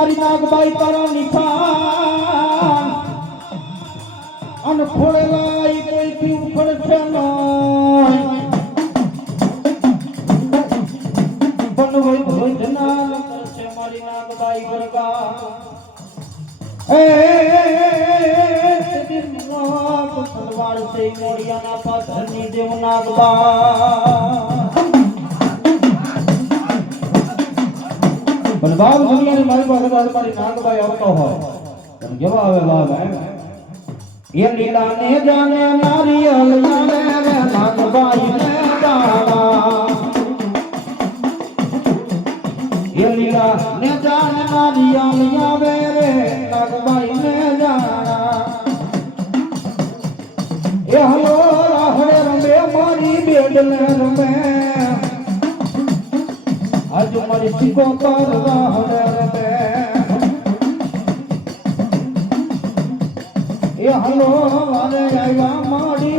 મારી નાગબાઈ તારા નિશાન અને ફોડેલા ઈ કોઈથી ઉખડશે નહીં પણ હોય ધનાલ કરશે મારી નાગબાઈ ગરગા એ દિલમાં તલવાર છે મોડિયાના પાથરની દેવ નાગબા પણ બાપ દુનિયાની મારી પાસે મારી નાગબાઈ આવતો હોય પણ કેવા આવે બાપ એ લીલા ને જાણે નારિયલ જાણે રે નાગબાઈ ને જાણા એ લીલા ને જાણે નારિયલ આવે રે નાગબાઈ ને જાણા એ હલો રાહડે રમે મારી બેડલે રમે आज मारी सिको पर राहड़े रे ये हलो वाले आया माड़ी